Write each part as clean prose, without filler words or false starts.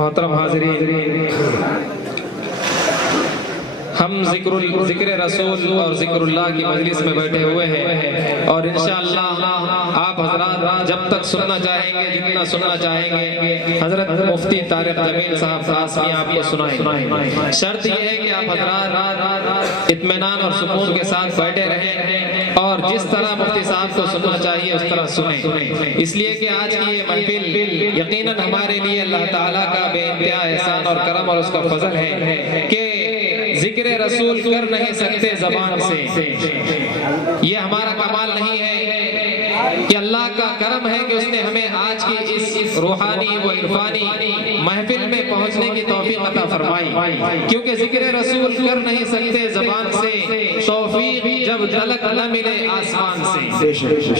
محترم حاضرین، ہم ذکر رسول اور ذکر اللہ کی مجلس میں بیٹھے ہوئے ہیں، اور انشاءاللہ آپ حضرات جب تک سننا چاہیں گے، جتنا سننا چاہیں گے، حضرت مفتی طارق جمیل صاحب قاسمی آپ کو سنائیں۔ شرط یہ ہے کہ آپ حضرات اطمینان اور سکون کے ساتھ بیٹھے رہیں اور جس طرح مفتی صاحب کو سننا چاہیے اس طرح سنیں، اس لیے کہ آج کی یہ محفل یقیناً ہمارے لیے اللہ تعالیٰ کا بے انتہا احسان اور کرم اور اس کا فضل ہے کہ ذکر رسول کر نہیں سکتے زبان سے۔ یہ ہمارا کمال نہیں ہے، کہ اللہ کا کرم ہے کہ اس نے ہمیں آج کی اس روحانی و عرفانی محفل میں پہنچنے کی توفیق عطا فرمائی، کیونکہ ذکر رسول کر نہیں سکتے زبان سے، توفیق جب تلک نہ ملے آسمان سے۔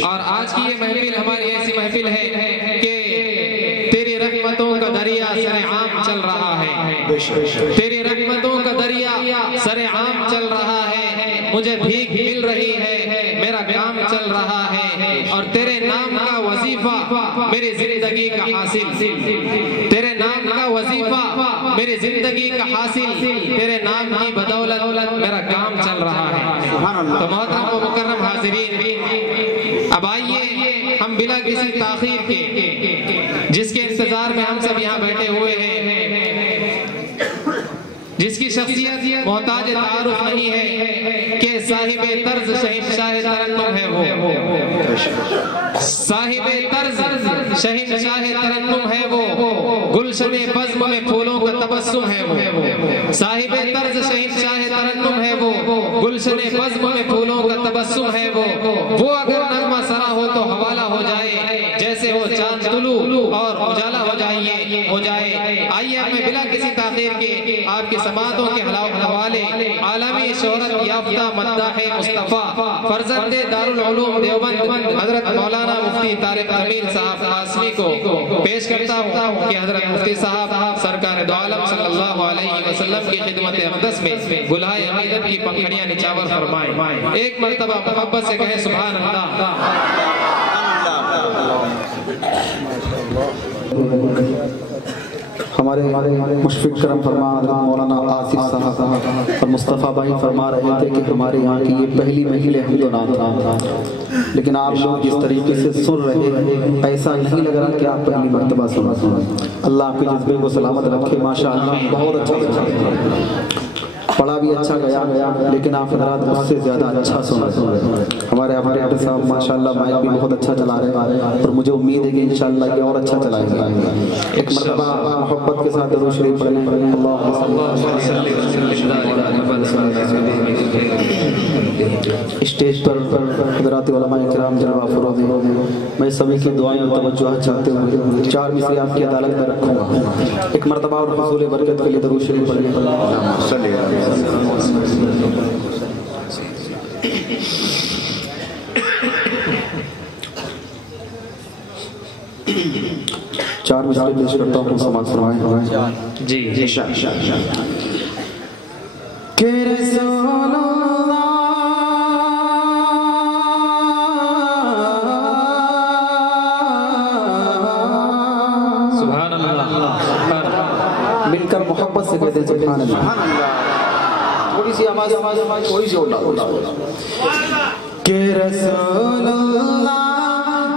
اور آج کی یہ محفل ہماری ایسی محفل ہے کہ تیری رحمتوں کا دریا سرعام چل رہا ہے، تیری رحمتوں کا دریا سرعام چل رہا ہے، مجھے بھیک مل رہی ہے، میرا کام چل رہا ہے، اور تیرے نام کا وظیفہ میری زندگی کا حاصل، تیرے نام کا وظیفہ میری زندگی کا حاصل، تیرے نام کی بدولت میرا کام چل رہا ہے۔ تو محترم و مکرم حاضرین، اب آئیے ہم بلا کسی تاخیر کے، جس کے انتظار میں ہم سب یہاں بیٹھے ہوئے ہیں، جس کی شخصیت محتاج تعارف نہیں ہے کہ صاحب طرز شہنشاہ ترنم ہے وہ، صاحب طرز شہنشاہ ترنم ہے وہ، گلشن بزم میں پھولوں کا تبسم ہے وہ، صاحب طرز شہنشاہ ترنم ہے وہ، گلشن بزم میں پھولوں کا تبسم ہے وہ اگر نغمہ سرا ہو تو حوالہ ہو جائے، جیسے وہ چاند طلوع اور اجالا ہو جائے۔ آئیے ہمیں بلا کسی تاخیر کے آپ کی سماعتوں کے حوالے عالمی شہرت یافتہ مداح مصطفیٰ فرزند دارالعلوم دیوبند حضرت مولانا مفتی طارق جمیل صاحب قاسمی کو پیش کرتا ہوں کہ حضرت مفتی صاحب سرکار دو عالم صلی اللہ علیہ وسلم کی خدمت اقدس میں گلہائے عقیدت کی پنکھڑیاں نچاور فرمائیں۔ ایک مرتبہ محبت سے کہیں سبحان اللہ۔ ہمارے مشفق کرم فرما حضرت مولانا آصف صاحب اور مصطفیٰ بھائی فرما رہے تھے کہ ہمارے یہاں کی یہ پہلی محفل حمد و نعت تھا، لیکن آپ لوگ جس طریقے سے سن رہے ہیں ایسا نہیں لگ رہا کہ آپ پہلی مرتبہ سن۔ اللہ آپ کے جذبے کو سلامت رکھے، ماشاءاللہ بہت اچھا پڑھا بھی اچھا گیا، لیکن آپ حضرات اس سے زیادہ اچھا سن رہے ہیں۔ ہمارے ڈاکٹر صاحب ماشاءاللہ مائک بھی بہت اچھا چلا رہے ہیں، اور مجھے امید ہے کہ انشاءاللہ یہ اور اچھا چلائیں گے۔ ایک مرتبہ محبت کے ساتھ درود شریف پڑھ لیں۔ اسٹیج پر حضرات علماء کرام جلوہ فروز ہیں، میں سبھی کی دعائیں اور توجہ چاہتے ہوئے چار مصرے آپ کی عدالت میں رکھوں گا۔ ایک مرتبہ اور حصول برکت کے لیے درود شریف پڑھ لیں۔ چار مصرے پیش کرتا ہوں، سماعت فرمائیں۔ جی کہ رسول سبحان اللہ، مل کر محبت سے کہتے ہیں سبحان اللہ۔ تھوڑی سی آواز تھوڑی سی کہ رسول اللہ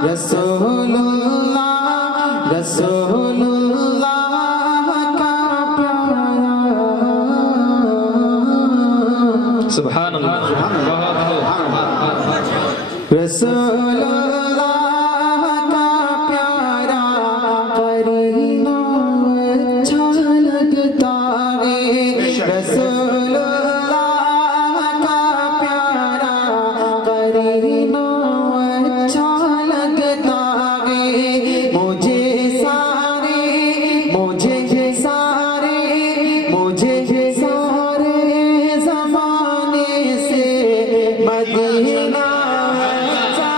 رسول اللہ رسول اللہ کا پیارا، سبحان اللہ، رسول اللہ کا پیارا قرینہ اچھا لگتا ہے، رسول اللہ کا پیارا قرینہ اچھا لگتا ہے، مجھے سارے زمانے سے مدینہ اچھا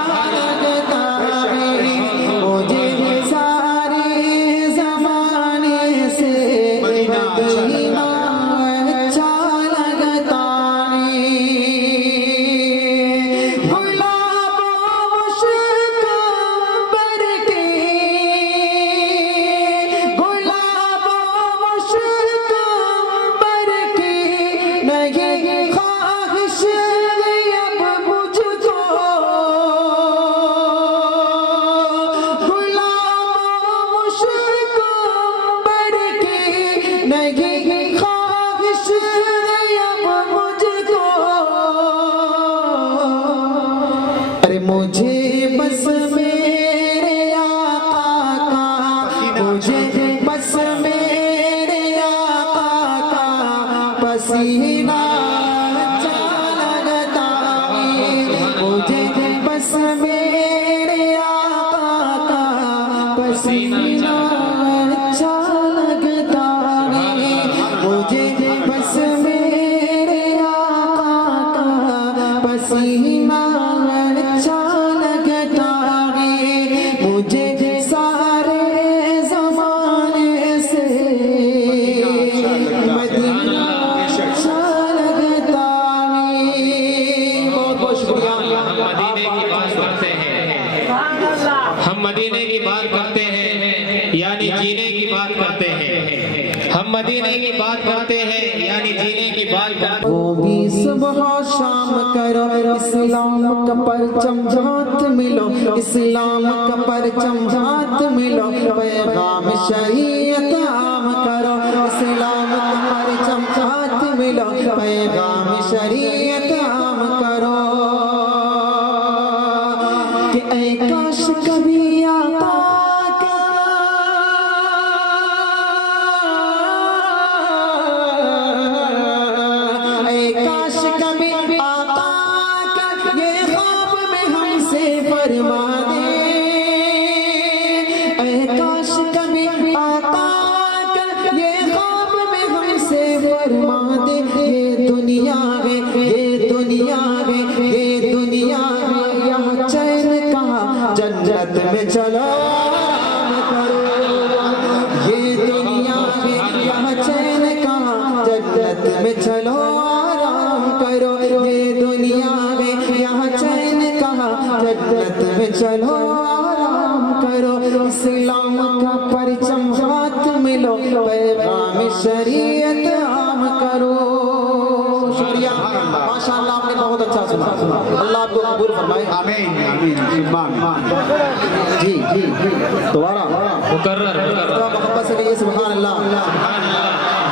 ارے مجھے بس میرے آقا کا، مجھے بس میرے آقا کا پسینہ اچھا لگتا ہے، مجھے بس میرے آقا کا پسینہ اچھا لگتا ہے، مجھے بس میرے آقا کا پسینہ اچھا لگتا ہے، مجھے سارے زمانے سے مدینہ اچھا لگتا ہے۔ بہت بہت شکریہ۔ ہم مدینے کی بات کرتے ہیں یعنی جینے کی بات کرتے ہیں، ہم مدینے کی بات کرتے ہیں یعنی جینے کی بات کرتے ہیں۔ وہ بھی صبح شام کرو، اسلام کا پرچم ہاتھ ملو، اسلام کا پرچم ہاتھ ملو، پیغام شریعت عام کرو، اسلام کا پرچم ہاتھ ملو، پیغام شریعت عام کرو، کہ اے کاش کبھی آقا کا اے کاش کبھی آقا کا یہ خواب میں ہم سے فرما دے، اے کاش کبھی آقا کا یہ خواب میں ہم سے فرما دے، یہ دنیا میں یہ دنیا میں یہ دنیا میں یہاں چین کہاں، جنت میں چلو آرام کرو، یہ دنیا میں یہاں چین کہاں، جنت میں چلو آرام کرو، یہ دنیا میں یہاں چین کہاں، جنت میں چلو آرام کرو، اسلام کا پرچم ہاتھ ملو، پیغام شریعت عام کرو۔ شکریہ، ماشاءاللہ آپ نے بہت اچھا سنا، اللہ آپ کو قبول فرمائے۔ آمین آمین آمین۔ جی جی دوبارہ مکرر محبت سے کہیے سبحان اللہ۔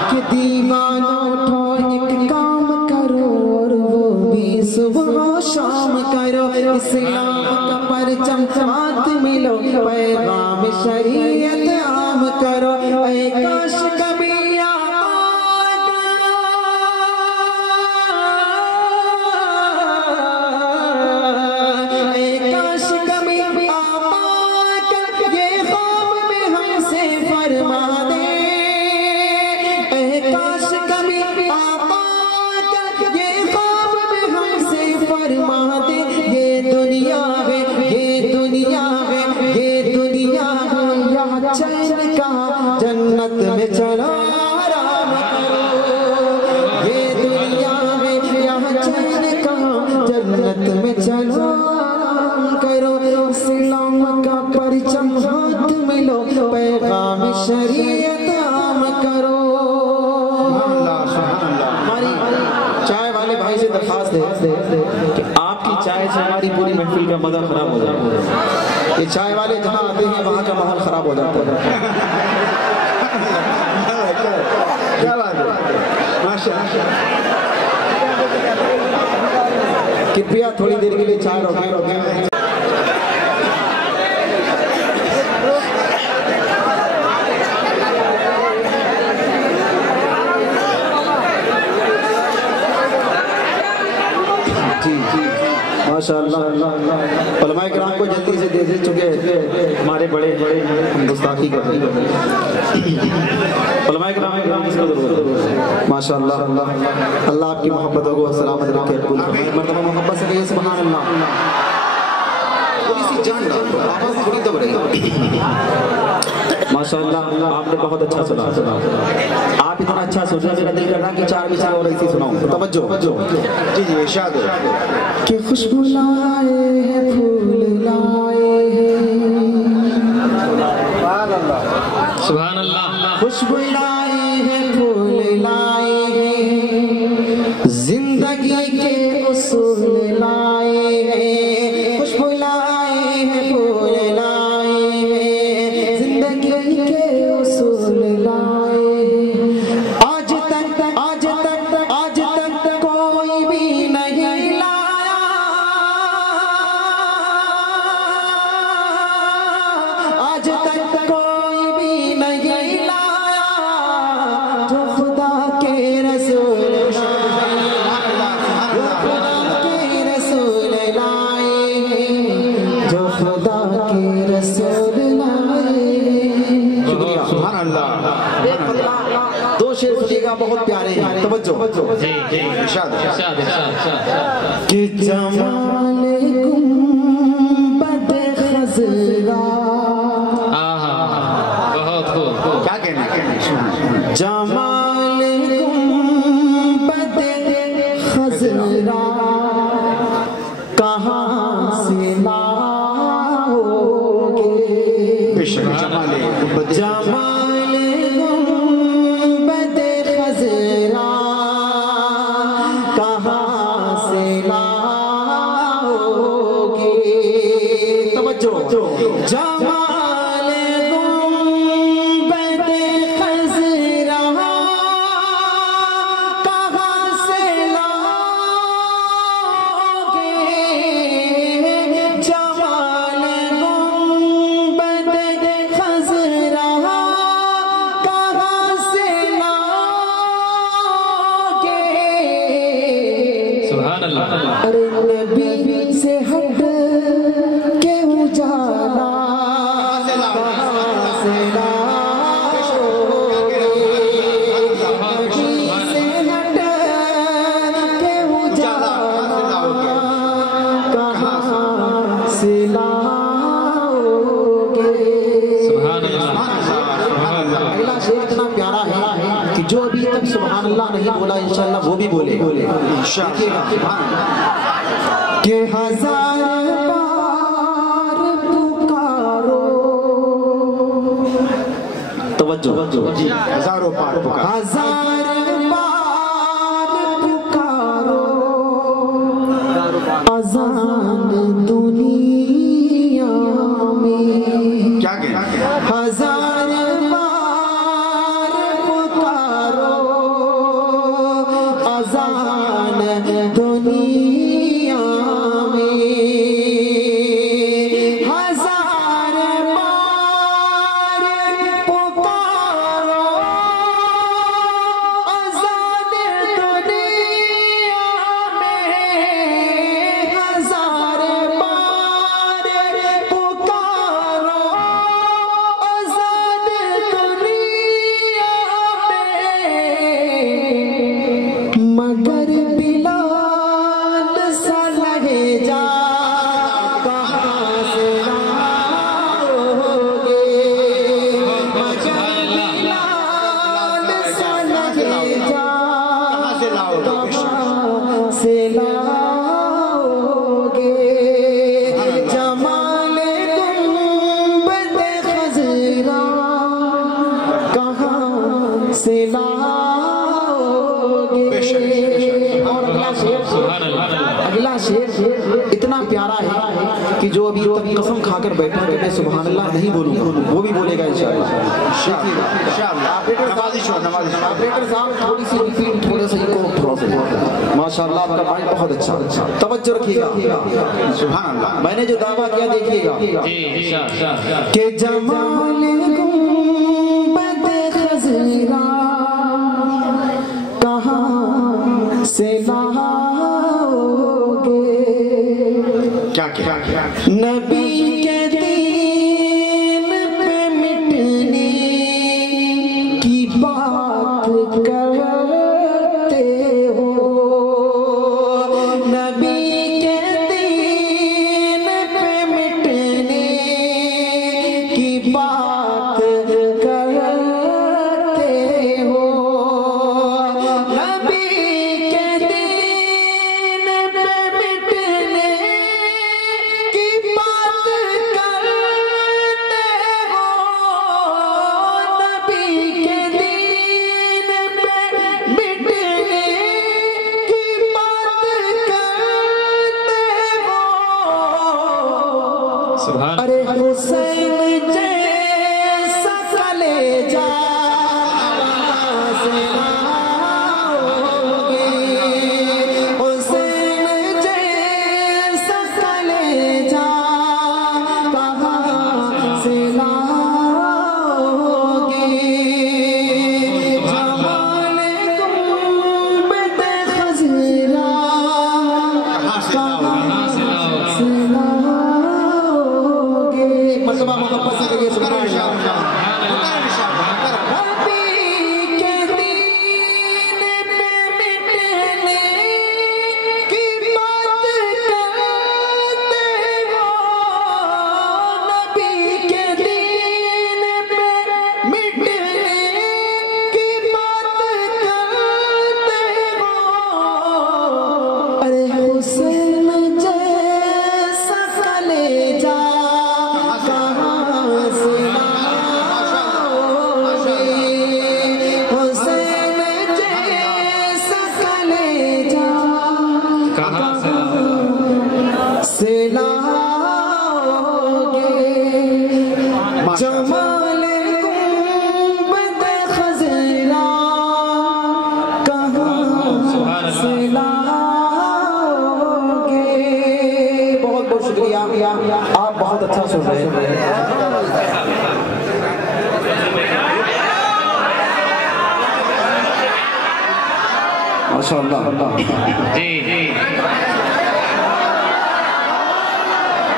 کہ دیوانوں اٹھو ایک کام کرو اور وہ بھی صبح و شام کرو، اسلام کا پرچم ہاتھ ملو، پیغام شریعت عام کرو، اے کاش کبھی جنت میں چلو آرام کرو، یہ دنیا میں یہاں چین کہاں، جنت میں چلو آرام کرو، اسلام کا پرچم ہاتھ ملو، پیغام شریعت عام کرو۔ ہماری چائے والے بھائی سے درخواست ہے کہ آپ کی چائے سے ہماری پوری محفل کا مزہ خراب ہو جائے، یہ چائے والے جہاں آتے ہیں وہاں کا ماحول خراب ہو جاتا ہے۔ کیا بات ہے، ماشاءاللہ۔ کرپیا تھوڑی دیر کے لیے چائے روکیں۔ جی جی ماشاءاللہ، علماء کرام کو جلدی سے دے چکے ہمارے بڑے گستاخی کر رہے ہیں، علماء کرام اس کو ضرورت ہے۔ ماشاءاللہ، اللہ آپ کی محبتوں کو سلامت رکھے، مرتبہ محبت سے کہیے سبحان اللہ۔ تھوڑی سی جان ڈالو، آواز تھوڑی دب رہی ہے۔ ماشاءاللہ آپ نے بہت اچھا سنا، آپ اتنا اچھا سن رہے، میرا دل کر رہا کہ چار مثال اور ایسی سناؤں۔ توجہ جی جی ارشاد ہو۔ کہ خوشبو لائے ہیں پھول لائے ہیں، سبحان اللہ، خوشبو لائے ہیں پھول لائے ہیں، زندگی کے اصول لائے ہیں، خوشبو لائے ہیں پھول لائے ہیں، زندگی کے اصول لائے ہیں، آج تک کوئی بھی نہیں لایا، توجہ جی جی ارشاد ارشاد ارشاد کہ جمال گنبد خضرا بہت خوب کیا کہنا ہے جمال گنبد خضرا کہاں سے لاؤ گے بے شک جمال گنبد جمال گنبد خضرا کہاں سے لاؤ گے توجہ جمال گنبد خضرا کہاں سے لاؤ گے جمال گنبد خضرا کہاں سے لاؤ گے سبحان اللہ ارے نبی سے ہٹ کے اجالا کہاں سے لاؤ گے نبی سے ہٹ کے اجالا کہاں سے لاؤ گے سبحان اللہ اگلا شعر اتنا پیارا ہے کہ جو ابھی تک سبحان اللہ نہیں بولا انشاءاللہ وہ بھی بولے کہ ہزار بار پکارو توجہ ہزاروں پار پکار ہزار بار پکارو اذان دنیا میں کیا کہنا ہے ہزار بار پکارو اذان دنیا میں ہزار بار پکارو اذان دنیا میں ہزار بار پکارو اذان دنیا میں مگر بلال سا لہجہ کہاں سے لاؤ گے مگر بلال سا لہجہ کہاں سے لاؤ گے کہاں سے لاؤ گے جمال گنبد خضرا کہاں سے لاؤ گے اور سبحان اللہ اگلا شعر اتنا پیارا ہے کہ جو ابھی تک قسم کھا کر بیٹھا کہ میں سبحان اللہ نہیں بولوں وہ بھی بولے گا انشاءاللہ نمازش ہو نمازش ہو آپریٹر صاحب تھوڑی سی ریپیٹ تھوڑے سے کو ماشاءاللہ آپ کا مائنڈ بہت اچھا توجہ رکھیے گا سبحان اللہ میں نے جو دعویٰ کیا دیکھیے گا جی ارشاد ارشاد کہ جمال گنبد خضرا کہاں سے لاؤ گے کیا کیا نبی کے دین پہ مٹنے کی بات کرتے ہو نبی کے دین پہ مٹنے کی بات کرتے ہو نبی کے دین پہ مٹنے کی بات حسین جیسا کلیجہ کہاں سے لاؤگے حسین جیسا کلیجہ کہاں سے لاؤگے جمال گنبد خضرا کہاں سے لاؤگے بہت بہت شکریہ آپ بہت اچھا سن رہے ہیں ماشاءاللہ جی جی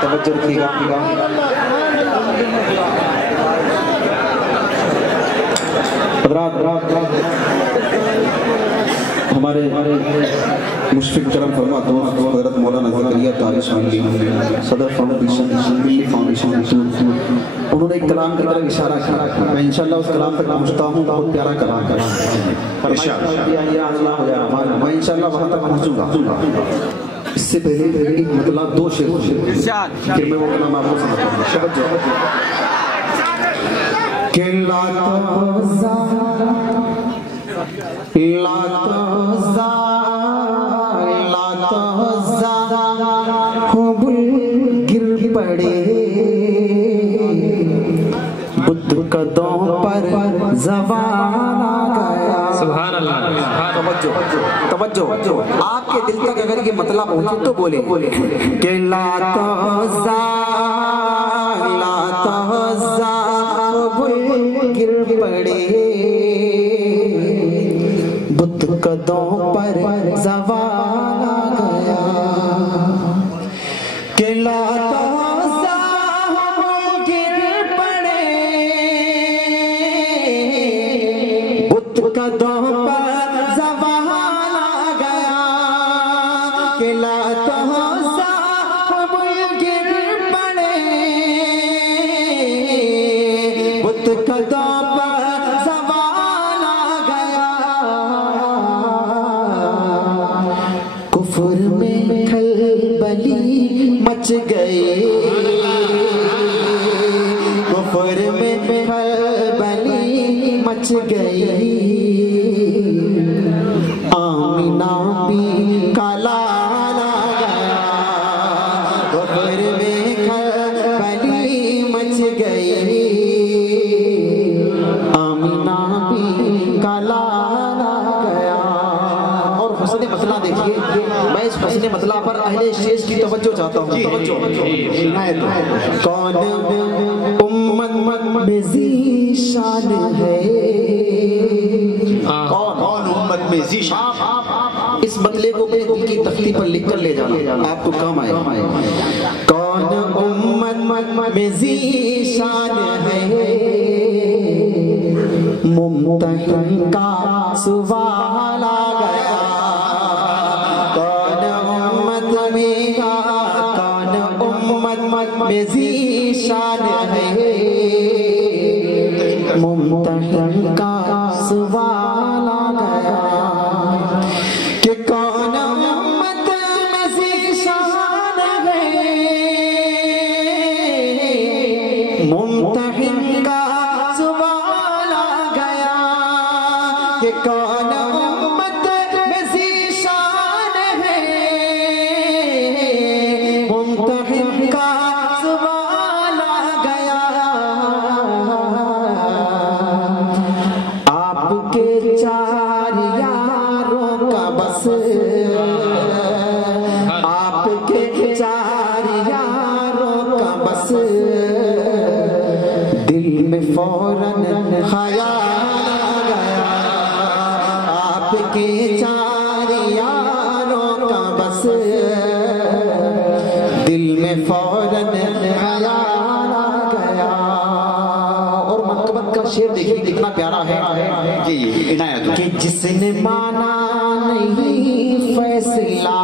توجہ رکھیے گا حضرات ہمارے مشفق کرم فرما دوست حضرت مولانا زکریا طارق شاملی صدر فاؤنڈیشن ملی فاؤنڈیشن انہوں نے ایک کلام کی طرف اشارہ کیا میں انشاءاللہ اس کلام تک پہنچتا ہوں بہت پیارا کلام میں انشاءاللہ وہاں تک پہنچوں گا اس سے پہلے ایک مطلب دو شعر پھر میں وہ کلام آپ کو سناتا ہوں شبت جو کہ لا تحزن حبل گر پڑے بدھ قدوں پر زوال آ گیا سبحان اللہ توجہ آپ کے دل تک اگر یہ مطلب پہنچے تو بولے کہ لا تحزن حبل گر پڑے بدھ قدوں پر زوال آ گیا کہ لا تحزن گر پڑے بدھ قدوں پر زوال آ گیا کہ لا تحزن گر پڑے بدھ قدوں پر زوال آ گیا کفر میں کھلبلی مچ گئے کفر میں کھلبلی مچ گئی آمینہ بھی کالا آ گیا کفر میں کھلبلی مچ گئی آمینہ بھی کالا آ گیا اور حسن مسئلہ دیکھیے میں اس حسن مسئلہ پر اہل شیش کی توجہ چاہتا ہوں کون امت میں ذی شان ہے کون امت میں ذی شان اس مطلب کو اپنے دل کی تختی پر لکھ کر لے جانا آپ کو کام آئے کون امت میں ذی شان ہے ممتحن کا سوال آ گیا کون امت میں ذی شان ہے ممتحن کا سوال آ گیا کہ کون امت میں ذی شان ہے ممتحن کا سوال آ گیا کہ کون امت میں ذی شان ہے ممتحن کا سوال آ گیا آپ کے چار یاروں کا بس آپ کے چار یاروں کا بس دل میں فوراً خیال آ گیا آپ کے چار یاروں کا بس دل میں فوراً خیال آ گیا اور منقبت کا شعر دیکھیے کتنا پیارا ہے جی عنایت کہ جس نے مانا نہیں فیصلہ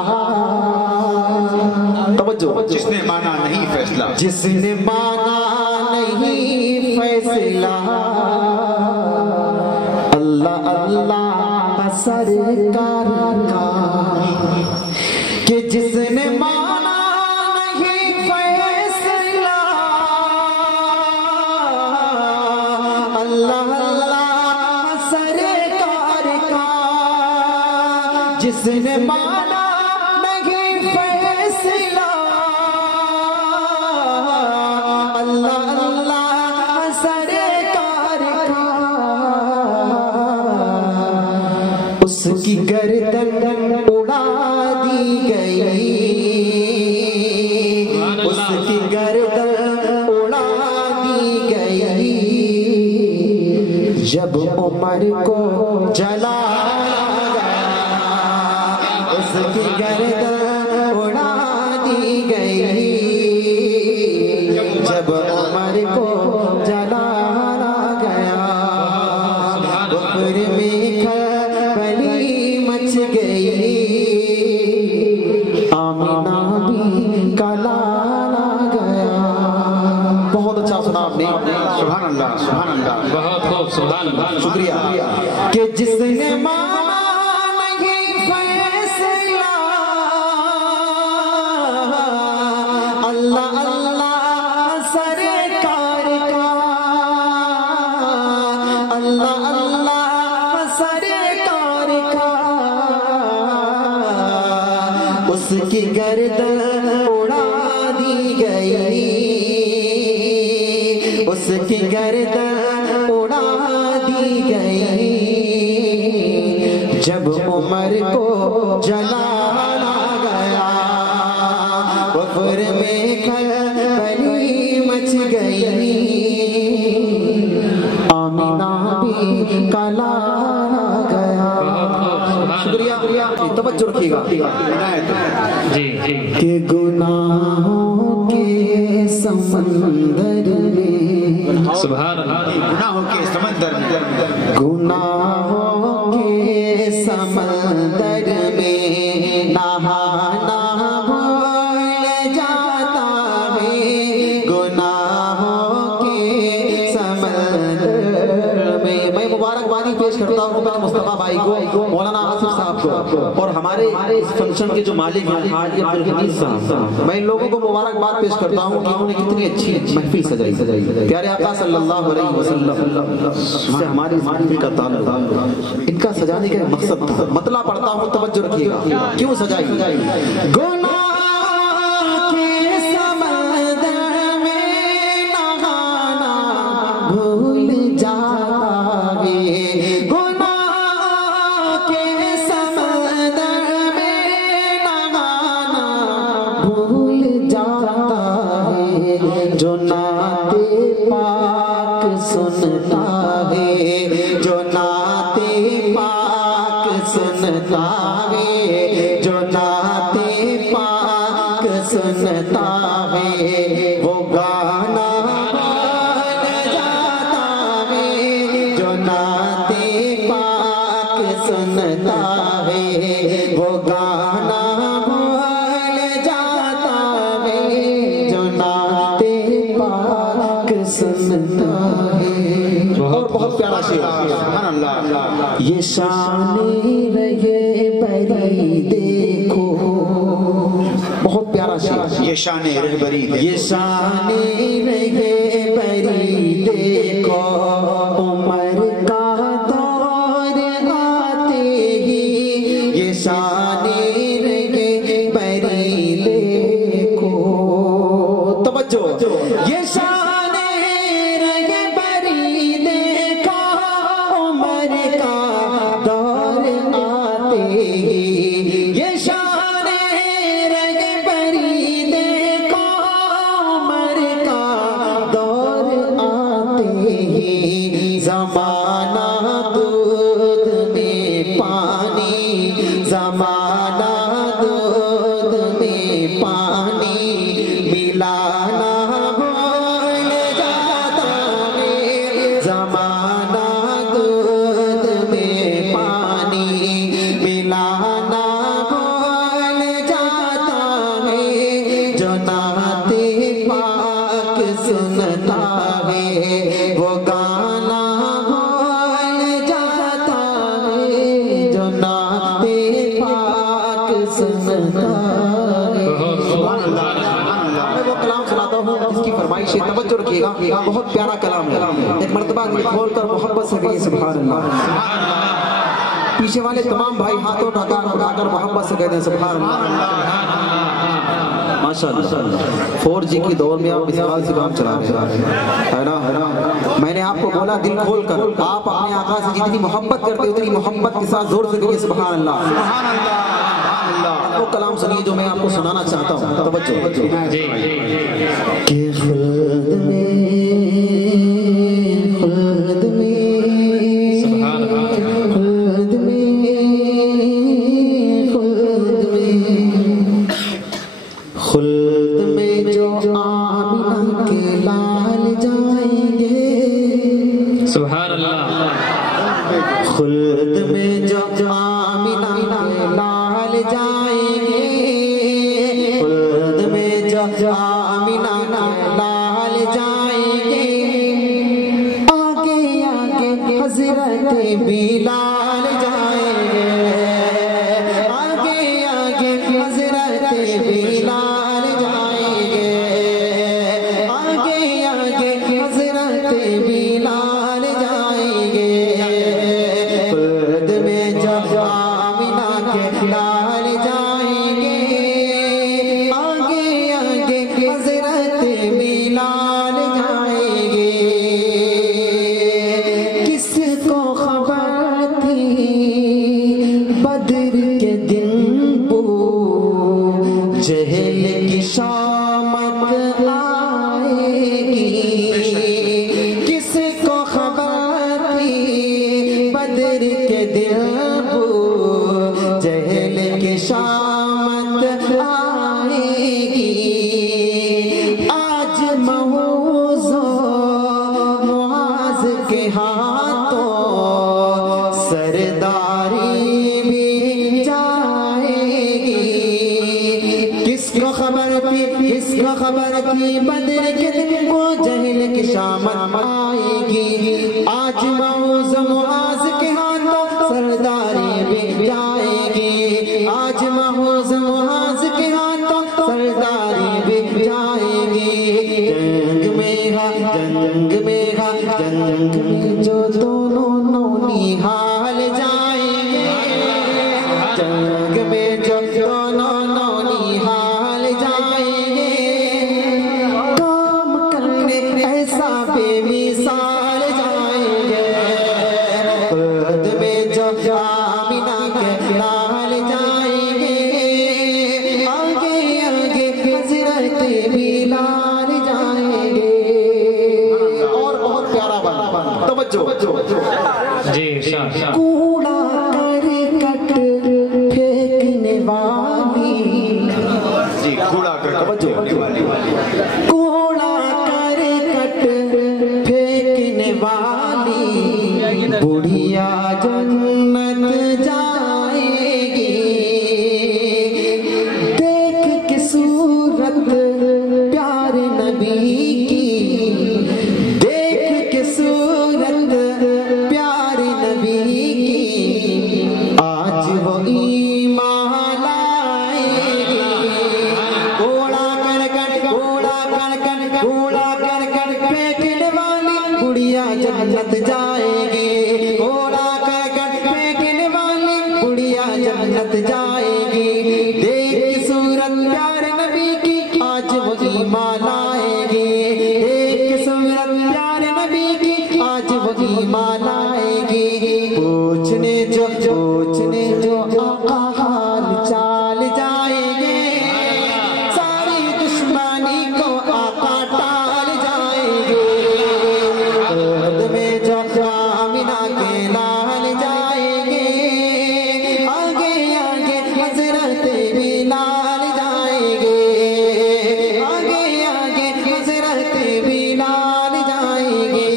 توجہ جس نے مانا نہیں فیصلہ جس نے مانا نہیں فیصلہ اللہ اللہ کا سرکار کا کہ جس جس نے مانا نہیں فیصلہ اللہ اللہ سرکار کا اس کی گردن اڑا دی گئی اس کی گردن اڑا دی گئی جب عمر کو جلا اس کی گردن اڑا دی گئی جب عمر کو جلایا گیا بکر میں کھلی مچ گئی آمینہ بھی کلایا گیا بہت اچھا سنا آپ نے سبحان اللہ سبحان اللہ بہت خوب سبحان اللہ شکریہ کہ جس نے مانا نہیں فیصلہ اللہ اللہ سرکار کا اللہ اللہ سرکار کا اس کی گردن اڑا دی گئی اس کی گردن اڑا دی گئی جب عمر کو جلایا گیا کفر میں کھلی مچ گئی آمینہ بھی کلایا گیا شکریہ توجہ رکھیے گا جی جی کہ گناہوں کے سمندر میں سبحان اللہ گناہوں کے سمندر میں گناہوں کے سمندر میں نہانا بھول جاتا ہے گناہوں کے سمندر میں مبارکبادی پیش کرتا ہوں میں مصطفیٰ بھائی کو مولانا آصف صاحب کو اور ہمارے اس فنکشن کے جو مالک ہیں حاجی عبدالحمید صاحب میں ان لوگوں کو مبارکباد پیش کرتا ہوں کہ انہوں نے کتنی اچھی محفل سجائی پیارے آقا صلی اللہ علیہ وسلم سے ہماری اس محفل کا تعلق ان کا سجانے کا مقصد تھا مطلع پڑھتا ہوں توجہ رکھیے گا کیوں سجائی گناہ کے سمندر میں نہانا بھول جاتا ہے گناہ کے سمندر میں نہانا بھول جاتا ہے جو نعت پاک سنتا ہے جو نعت پاک سنتا ہے جو نعت پاک سنتا ہے وہ گانا بن جاتا ہے جو نعت پاک سنتا ہے وہ گانا بھول جاتا ہے جو نعت پاک سنتا ہے اور بہت پیارا شعر سبحان اللہ یہ شان رہے بری دیکھو بہت پیارا شعر یہ شان رہبری یہ شان رہے بری دیکھو عمر کا دور آتے ہی یہ شان رہے بری دیکھو توجہ یہ شان رہے بری دیکھو عمر کا دور آتے ہی یہ شان رہے بری دیکھو عمر کا دور آتے ہی زمانہ دودھ میں پانی زمانہ دودھ میں پانی ملانا بھول جاتا ہے زمانہ دودھ میں پانی ملانا بھول جاتا ہے جو نعت پاک سنتا ہے وہ گانا بھول جاتا ہے جو نعت پاک سنتا ہے میں وہ کلام سناتا ہوں جس کی فرمائش ہے توجہ رکھیے گا بہت پیارا کلام ہے ایک مرتبہ دل کھول کر محبت سے کہیے سبحان اللہ پیچھے والے تمام بھائی ہاتھوں اٹھا کر محبت سے کہتے ہیں سبحان اللہ ماشاءاللہ 4G کی دور میں آپ اس حال سے کام چلا رہے ہیں ہے نا میں نے آپ کو بولا دل کھول کر آپ اپنے آقا سے جتنی محبت کرتے اتنی محبت کے ساتھ زور سے کہیے سبحان اللہ سبحان اللہ وہ کلام سنیے جو میں آپ کو سنانا چاہتا ہوں توجہ جی کہ خلد میں سبحان اللہ خلد میں جو آمنہ کے لال جائیں گے سبحان اللہ خلد میں جو آمنہ کے لال جائیں گے خلد میں جو آمنہ کے لال جائیں گے آگے آگے حضرت بلال جائیں گے آگے آگے حضرت بلال جائیں گے آگے آگے حضرت بلال جائیں گے خلد میں جو آمنہ کے لال جائیں گے آگے آگے حضرت بلال جائیں گے کس کو خبر تھی بدر کے دن بو جہل کی شامت آئے گی کس کو خبر تھی بدر کے دن بو جہل کی شامت آئے گی آج محوظ و معاذ کے ہاتھوں سرداری بھی جائے گی کس کو خبر تھی کس کو خبر تھی بدر کے دن کو جہل کی شامت آئے گی آج محوظ و معاذ کے ہاتھوں سرداری بھی جائے گی آج محوظ و معاذ کے ہاتھوں سرداری بھی جائے گی جنگ میں جنگ میں جو دونوں نونہال جائیں گے جنگ میں جو دونوں نونہال جائیں گے کام کرنے ایسا بے مثال جائیں گے خلد میں جو آمنہ کے لال جائیں گے آگے آگے حضرت بلال جائیں گے اور بہت پیارا بات توجہ جی شاہ کوڑا کرکٹ پھینکنے والی جی کوڑا کرکٹ کوڑا کرکٹ پھینکنے والی بڑھیا جنت جائے گی دیکھ کے صورت پیار نبی کی دیکھ کے صورت پیار نبی کی آج وہ ایمان لائے گی کوڑا کرکٹ پھینکنے والی بڑھیا جنت جائے گی کوڑا کرکٹ پھینکنے والی بڑھیا جنت جائے گی دیکھ صورت پیار نبی کی آج وہ ایمان لائے گی دیکھ صورت پیار نبی کی آج وہ ایمان لائے گی پوچھنے جو آقا حال چال جائیں گے ساری دشمنی کو آقا ٹال جائیں گے خلد میں جو آمنہ کے لال جائیں گے آگے آگے حضرت بلال جائیں گے آگے آگے حضرت بلال جائیں گے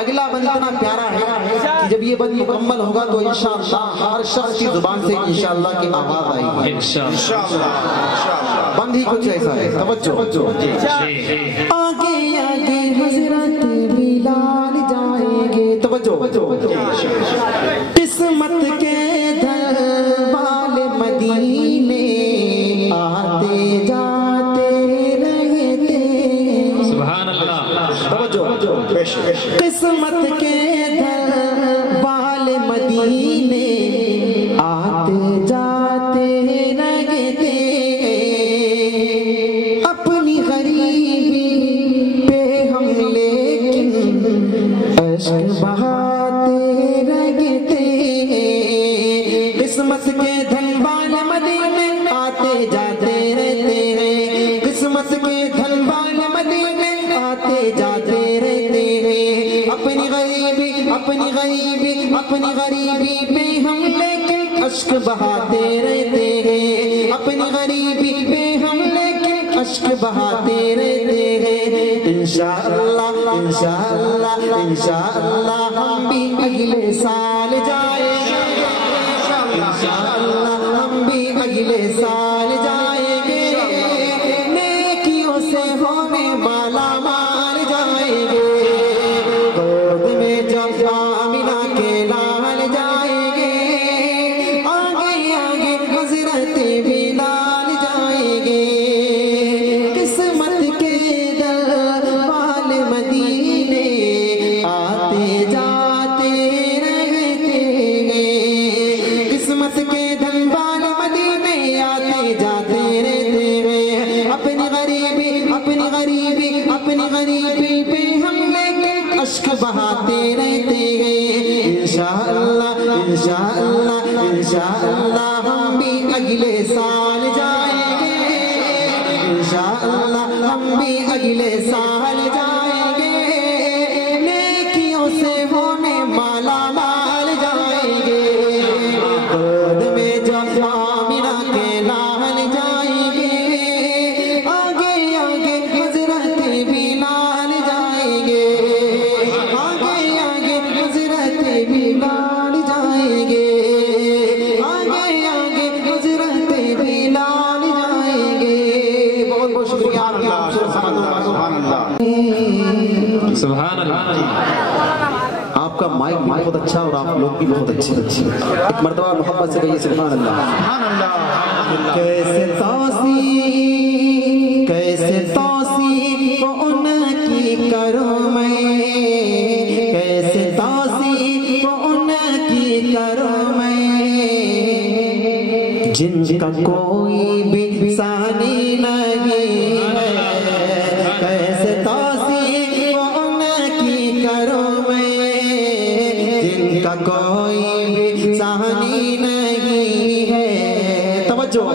اگلا بند اتنا پیارا ہے کہ جب یہ بند مکمل ہوگا تو انشاءاللہ ہر شخص کی زبان سے انشاءاللہ کی آواز آئے گی انشاءاللہ بند ہی کچھ ایسا ہے توجہ آگے آگے حضرت بلال جائیں گے توجہ قسمت کے در والے مدینے آتے جاتے رہتے سبحان اللہ توجہ قسمت کے در والے رہتے اپنی غریبی پہ ہم لیکن عشق بہاتے رہتے قسمت کے دھن والے مدینے آتے جاتے رہتے ہیں قسمت کے دھن والے مدینے آتے جاتے رہتے ہیں اپنی غریبی پہ ہم لیکن عشق بہاتے رہتے ہیں اپنی غریبی پہ ہم لیکن عشق بہاتے رہتے ہیں انشاءاللہ انشاءاللہ انشاءاللہ ہم بھی اگلے سال جائیں گے انشاءاللہ ہم بھی اگلے سال جائیں گے نیکیوں سے ہونے والا مال جائیں گے گود میں جب آمینہ کے لال جائیں گے آگے آگے حضرت بلال جائیں گے قسمت کے در والے مدینے آتے جاتے رہتے ہیں قسمت کے دھن والے مدینے آتے جاتے رہتے ہیں اپنی غریبی پہ ہم لیکن عشق بہاتے رہتے ہیں انشاءاللہ انشاءاللہ انشاءاللہ ہم بھی اگلے سال جائیں گے انشاءاللہ ہم بھی اگلے سال جائیں گے نیکیوں سے ہونے مالا مال جائیں گے گود میں جب آمینہ کے لال جائیں گے آگے آگے حضرت بلال جائیں گے آگے آگے حضرت بلال جائیں گے آگے آگے حضرت بلال جائیں گے بہت بہت شکریہ آپ سبحان اللہ آپ کا مائک بہت اچھا اور آپ لوگ بھی بہت اچھے ایک مرتبہ محبت سے کہیے سبحان اللہ کیسے توصیف ان کی کروں میں کیسے توصیف ان کی کروں میں جن کا کوئی بھی ثانی نہیں ہے کیسے توصیف ان کی کروں میں جن کا کوئی بھی ثانی نہیں ہے توجہ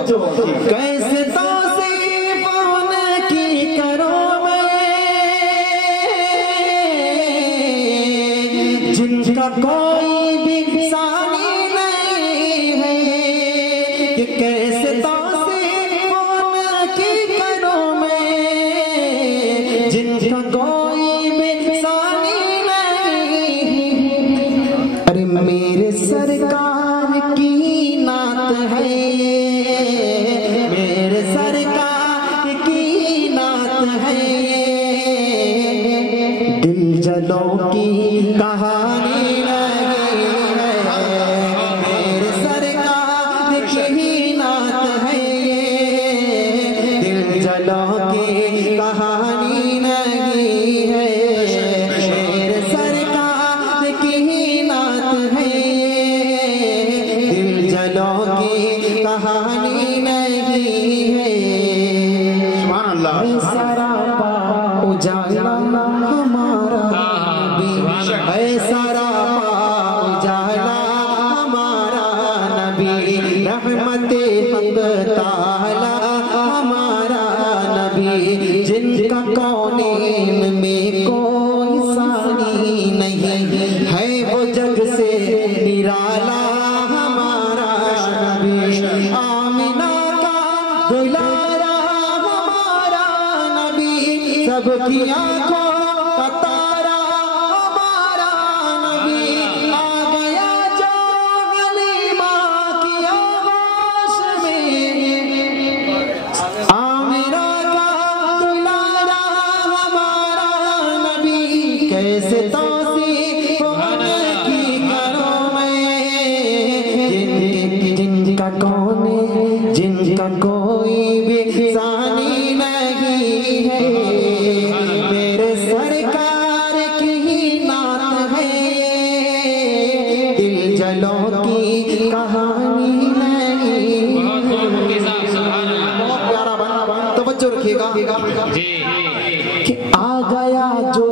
کیسے توصیف ان کی کروں میں جن کا کوئی بھی ثانی نہیں ہے کہ کیسے توصیف ان کی کروں میں جن کا کوئی بھی ثانی نہیں ارے میرے سرکار کی نعت ہے میرے سرکار کی نعت ہے دل جلوں کی کہانی نہیں ہے میرے سرکار کی نعت ہے دل جلوں کی کہانی نہیں ہے میرے سرکار کی نعت ہے دل جلوں کی کہانی نہیں ہے سبحان اللہ سراپا اجالا ہمارا نبی اے سراپا اجالا ہمارا نبی رحمت حق تعالی ہمارا نبی جن کا کونین میں کوئی ثانی نہیں ہے وہ جگ سے نرالا ہمارا نبی آمینہ کا دلارا ہمارا نبی سب کی آنکھوں کا تارا ہمارا نبی آ گیا جو حلیمہ کی آغوش میں آمینہ کا دلارا ہمارا نبی کیسے توصیف ان کی کروں میں جن کا کون جن کا کوئی بھی ثانی نہیں ہے میرے سرکار کی نعت ہے دل جلوں کی کہانی نہیں رکھے گا کہ آ گیا جو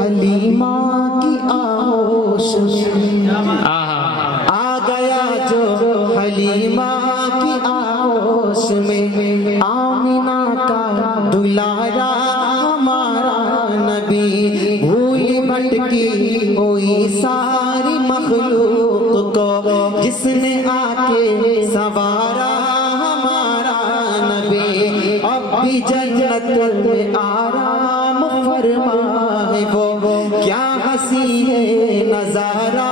حلیمہ کی آغوش میں، آ گیا جو حلیمہ کی آغوش میں، آمینہ کا دلارا ہمارا نبی، بھول بھٹکی ہوئی ساری مخلوق کو جس نے آ کے سنوارا ہمارا نبی، اب بھی جنت میں آرام فرما ہے وہ، کیا حسین ہے نظارہ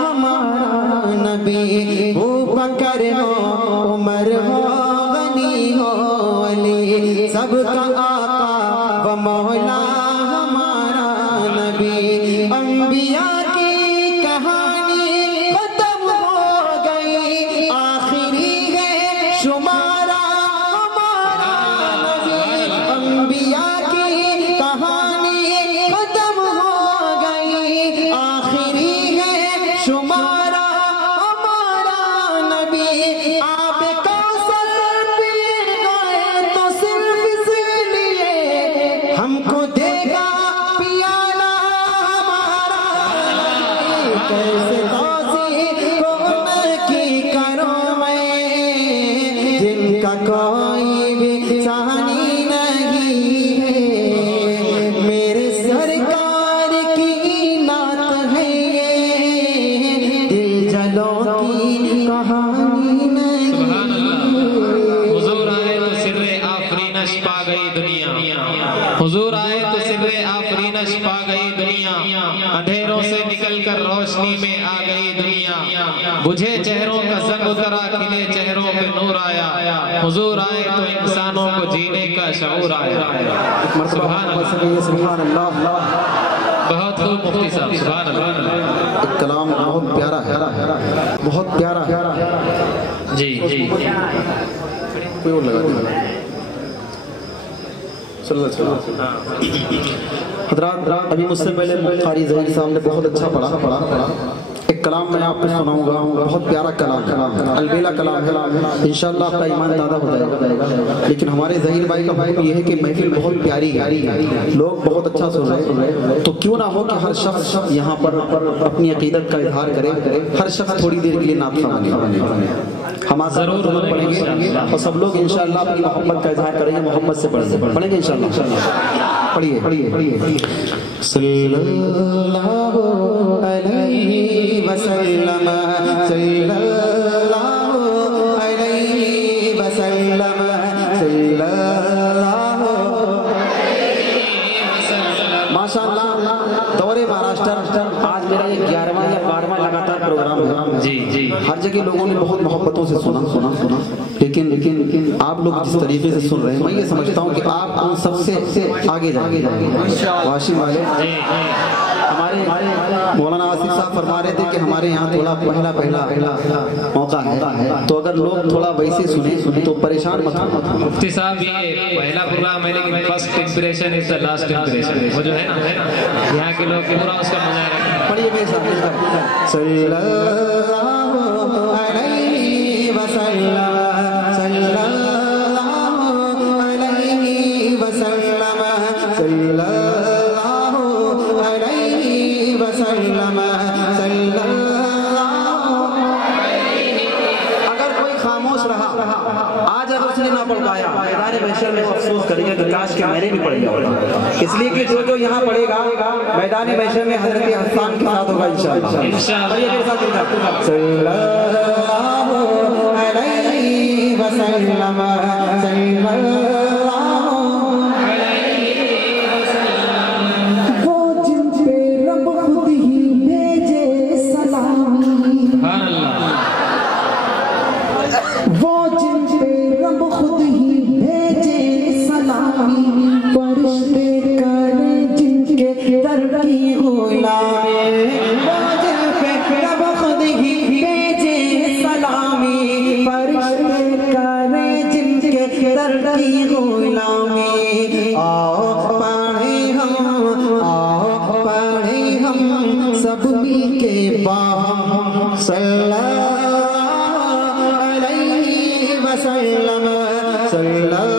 ہمارا نبی، ابوبکر ہو عمر ہو غنی ہو علی، سب کا آقا و مولا ہمارا نبی، انبیاء کی کہانی ختم ہو گئی، آخری ہے شمارا ہمارا نبی، انبیاء کی کہانی ختم ہو گئی، آخری ہے شمارا ہمارا نبی، آب کوثر پی گئے تو صرف اس لیے ہم کو دے گا پیالہ ہمارا نبی، کیسے توصیف ان کی کروں میں جن کا کوئی بھی ثانی نہیں ہے، میرے سرکار کی نعت ہے یہ، دل جلوں کی کہانی سبحان نہیں اللہ۔ حضور آئے تو سر آفرینش پا گئی دنیا، حضور آئے تو سر آفرینش پا گئی دنیا، اندھیروں سے نکل کر روشنی میں آ گئی دنیا، بجھے چہروں کا زنگ اترا کھلے چہروں پہ نور آیا، حضور آئے تو انسانوں کو جینے کا شعور آیا۔ سبحان اللہ، سبحان اللہ۔ بہت خوب مفتی صاحب، سبحان اللہ۔ ایک کلام بہت پیارا ہے، بہت پیارا ہے، جی جی کوئی اور لگا دیا صلی اللہ علیہ وسلم۔ حضرات ابھی مجھ سے پہلے قاری ظہیر صاحب نے بہت اچھا پڑھا، ایک کلام میں آپ کو سناؤں گا، بہت پیارا کلام ہے، البیلا کلام ہے، انشاءاللہ آپ کا ایمان زیادہ ہو جائے گا، لیکن ہمارے ظہیر بھائی کا حکم یہ ہے کہ محفل بہت پیاری ہے، لوگ بہت اچھا سن رہے ہیں، تو کیوں نہ ہو کہ ہر شخص یہاں پر اپنی عقیدت کا اظہار کرے، ہر شخص تھوڑی دیر کے لیے نعت خوانی، ہم آسان ضرور پڑھیں گے اور سب لوگ انشاءاللہ اپنی محبت کا اظہار کریں گے، محمد سے پڑھیں گے انشاءاللہ۔ پڑھیے صلی اللہ علیہ وسلم، صلی اللہ علیہ وسلم، صلی اللہ علیہ وسلم۔ ماشاءاللہ دور مہاراشٹر آج میرا یہ 11واں یا 12واں لگاتار پروگرام ہے، جی جی، ہر جگہ لوگوں نے بہت محبتوں سے سنا، لیکن آپ لوگ جس طریقے سے سن رہے ہیں میں یہ سمجھتا ہوں کہ آپ ان سب سے آگے جائیں گے۔ واشم والے ہمارے مولانا آصف صاحب فرما رہے تھے کہ ہمارے یہاں تھوڑا پہلا موقع ہے، تو اگر لوگ تھوڑا ویسے سنیں تو پریشان مت ہوں۔ مفتی صاحب یہ پہلا پروگرام ہے لیکن first impression is the last impression, وہ جو ہے نا یہاں کے لوگ پورا اس کا مزہ رہے ہیں۔ پڑھیے میرے ساتھ، صلی اللہ علیہ وسلم، صلی اللہ علیہ وسلم، صلی اللہ علیہ وسلم، صلی اللہ۔ اگر کوئی خاموش رہا آج اگر اس نے نہ پڑھ پایا، میدان محشر میں افسوس کریں گے کہ کاش کہ میں نے بھی پڑھ لیا ہوتا، اس لیے کہ جو یہاں پڑھے گا میدان محشر میں حضرت حسان کے ساتھ ہوگا انشاءاللہ۔ صلی اللہ علیہ وسلم، صلی اللہ علیہ وسلم۔ وہ جن پہ رب خود ہی بھیجے سلامی، وہ جن پہ رب خود ہی بھیجے سلامی، فرشتے کرے جن کے در کی غلامی، وہ جن پہ رب خود ہی بھیجے سلامی، فرشتے کرے جن کے در کی غلامی، آؤ پڑھیں ہم سب مل کے باہم، صلی اللہ علیہ وسلم، صلی اللہ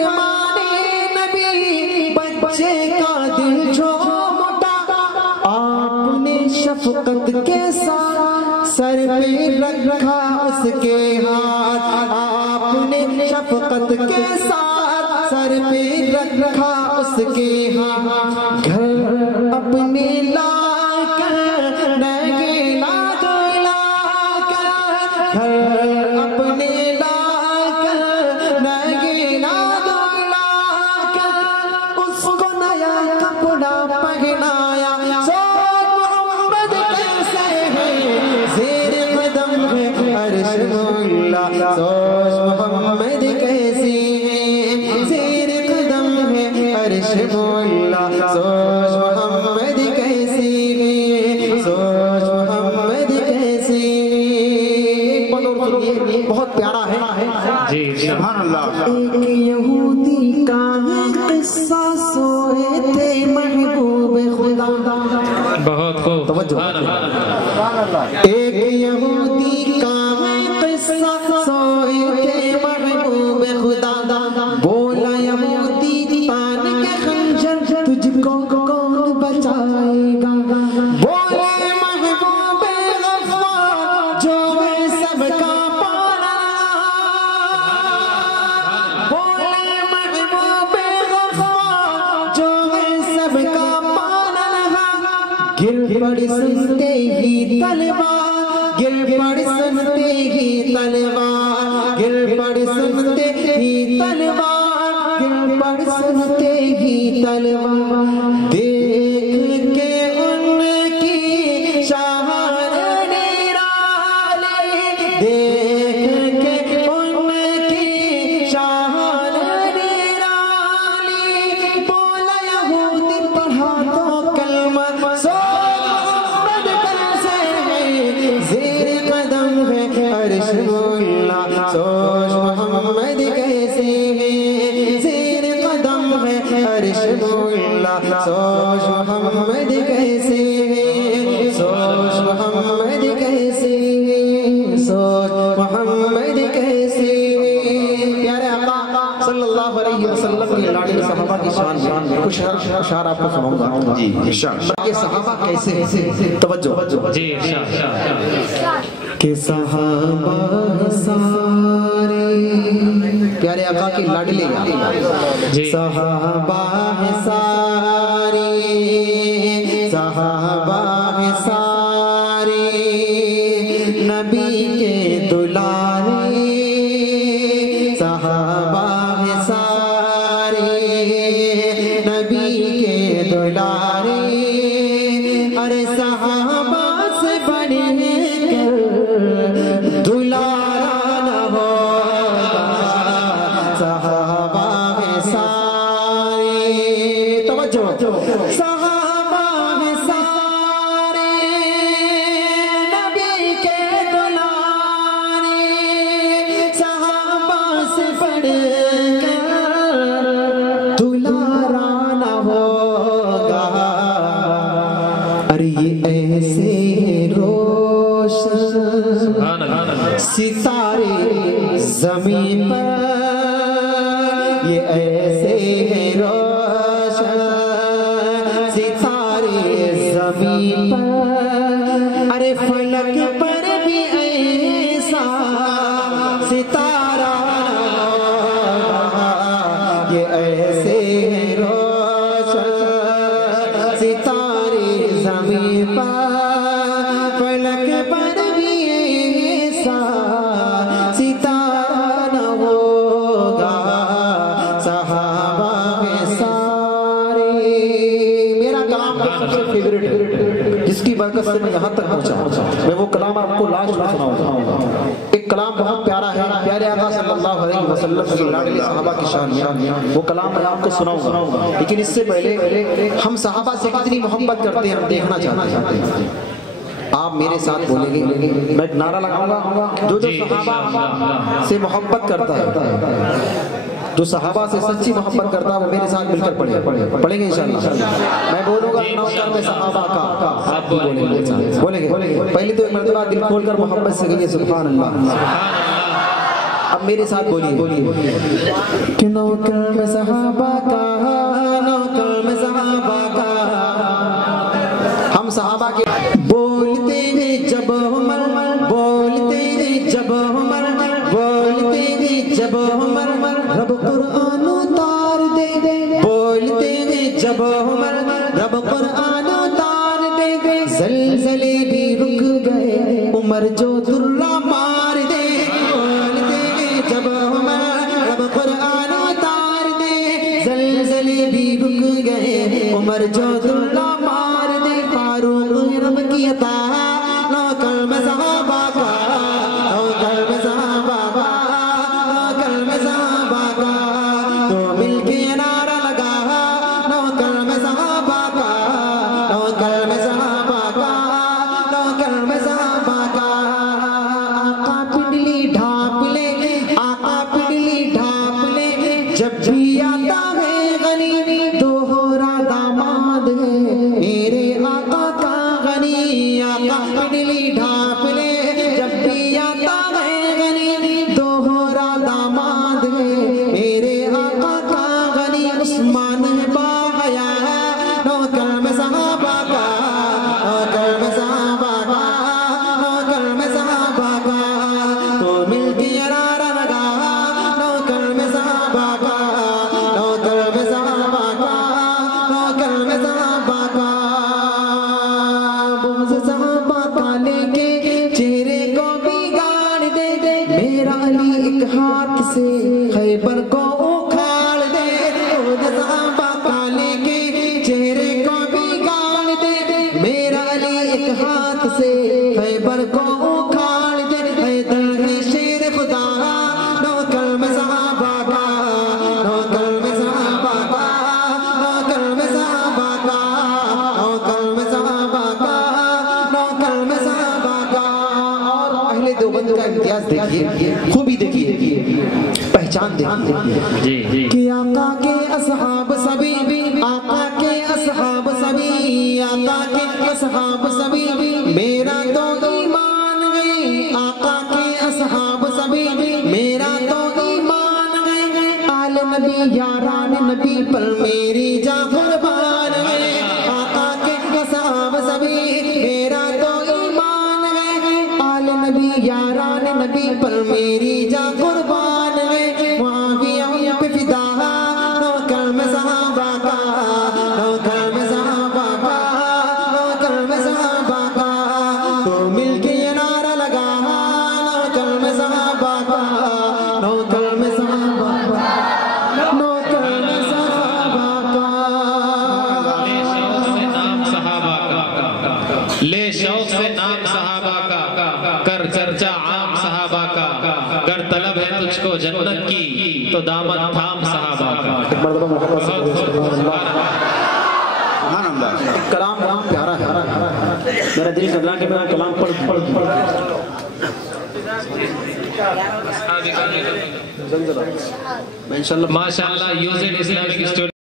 فرمانے نبی بچے کا دل چھوٹا آپ نے شفقت کے ساتھ سر پہ رکھا اس کے ہاتھ آپ نے شفقت کے ساتھ سر پہ رکھا اس کے ہاتھ گھر اپنے لا کر نگیلا دلا کر گھر اپنے لا کر نگیلا دلا کر اس کو نیا کپڑا پہنایا سوچ محمد کیسے ہے زیر قدم ہے عرش مولا سوچ محمد کیسے ہے زیر قدم ہے عرش مولا سوچ محمد کیسے ہے سوچ محمد کیسے ہے بہت پیارا ہے جی سبحان اللہ. ایک یہودی کا قصہ سوئے تھے محبوب خدا بہت خوب توجہ ایک یہودی کا قصہ سوئے تھے محبوب خدا بولا یہودی تان کے خنجر تجھ کو کون بچائے گا بولے محبوب غفار جو ہے سب کا پالا بولے محبوب غفار جو ہے سب کا پالا گر پڑ سنتے ہی تلوار گر پڑ سنتے ہی تلوار گر پڑ سنتے ہی تلوار گر پڑ سنتے ہی تلوار دیکھ کے ان کی شان نرالی دیکھ کے ان کی شان نرالی بولا یہودی پڑھا تو کلمہ سوچ محمد کیسے ہے زیر قدم ہے عرش مولا سوچ محمد کیسے ہے زیر قدم ہے عرش مولا سوچ محمد کیسے ہے سوچ محمد کیسے ہے سوچ محمد کیسے ہے پیارے آقا صلی اللہ علیہ وسلم کی لاڈلی صحابہ کی شان کچھ اشعار آپ کو سناؤں گا جی ارشاد. کہ صحابہ کیسے ہیں توجہ جی کہ صحابہ سارے پیارے آقا کی لاڈلی جی صحابہ سارے صحابہ سارے نبی کے دلارے صحابہ سارے نبی کے دلارے ارے صحابہ سے بڑھ کر دلارا نہ ہوگا صحابہ سارے توجہ صحابہ سارے نبی کے دلارے صحابہ سے بڑھ کر دلارا نہ ہوگا ارے یہ ایسے روشن ستارے زمین پر یہ ایسے روشن ستارے زمین پر ارے فلک پر بھی ایسا ستارہ یہ ایسے روشن ستارے زمین پر فلک پر بھی ایسا ستارہ نہ ہوگا صحابہ سارے میرا کلام سب سے فیوریٹ ہے جس کی برکت سے میں یہاں تک پہنچا میں وہ کلام آپ کو لاسٹ میں سناؤں گا ایک کلام بہت پیارا ہے پیارے آقا صلی اللہ علیہ وسلم کی لاڈلی صحابہ کی شان وہ کلام میں آپ کو سناؤں گا لیکن اس سے پہلے ہم صحابہ سے کتنی محبت کرتے ہیں ہم دیکھنا چاہتے ہیں آپ میرے ساتھ بولیں گے میں نعرہ لگاؤں گا جو صحابہ سے محبت کرتا ہے جو صحابہ سے سچی محبت کرتا ہے وہ میرے ساتھ مل کر پڑھیں گے انشاءاللہ میں بولوں گا نوکر میں صحابہ کا آپ بھی بولیں گے پہلی تو ایک مرتبہ دل کھول کر محبت سے کہیے سبحان اللہ اب میرے ساتھ بولیے کہ نوکر قرآن اتار دے بولتے ہیں جب عمر رب قرآن اتار دے زلزلے بھی رک گئے عمر جو درہ مار دے بولتے ہیں جب عمر رب قرآن اتار دے زلزلے بھی رک گئے عمر جو درہ مار دے فاروق رب کی عطا نو کلم صحابہ کا نو کلم صحابہ کا نو کلم صحابہ کا تو مل کے نعرہ لگا نو کلم صحابہ کا نو کلم صحابہ کا نو کلم صحابہ کا آقا پڈلی ڈھانپ لے آقا پڈلی ڈھانپ لے جب بھی آتا ہے غنی دوہرا داماد ہے میرے آقا کا غنی آقا پڈلی ڈھانپ لے جب بھی آتا ہے غنی دوہرا داماد ہے میرے آقا کا غنی عثمان ہے باحیا نو کلم صحابہ کا نو کلم صحابہ کا نو کلم صحابہ کا تو مل کے نعرہ لگا نو کلم صحابہ کا نو کلم صحابہ کا نو کلم صحابہ کا بغض صحابہ کا لے کے چہرے کو بگاڑ دے میرا علی ایک ہاتھ سے خیبر کو اکھاڑ دے بغض صحابہ کا لے کے چہرے کو بگاڑ دے میرا علی ایک ہاتھ سے خیبر کو اکھاڑ دے حیدر ہے شیر خدا نو کلم صحابہ کا نو کلم صحابہ کا نو کلم صحابہ کا نو کلم صحابہ کا نو کلم صحابہ کا اور اہل دیوبند کا امتیاز دیکھیے خوبی دیکھیے پہچان دیکھیے کہ آقا کے اصحاب سبھی آقا کے اصحاب سبھی آقا کے اصحاب سبھی میرا تو ایمان گئی آقا کے اصحاب سبھی میرا تو ایمان گئی آل نبی یاران نبی پر میری جاں قربان گئی آقا کے اصحاب سبھی میرا تو ایمان گئی آل نبی یاران نبی پر میری جاں قربان گئی معاویہ ان پہ فدا نو کلم صحابہ کا نو کلم صحابہ کا نو کلم صحابہ کا تو مل کے یہ نعرہ لگا نو کلم صحابہ کا نو کلم صحابہ کا نو کلم صحابہ کا لے شوق سے نام صحابہ کا کر چرچا عام صحابہ کا گر طلب ہے تجھ کو جنت کی تو دامن تھام صحابہ کا کلام پیارا ہے میرا دل کرنا کہ میں کلام پڑھ ماشاءاللہ یوزڈ اسلامک اسٹوڈنٹ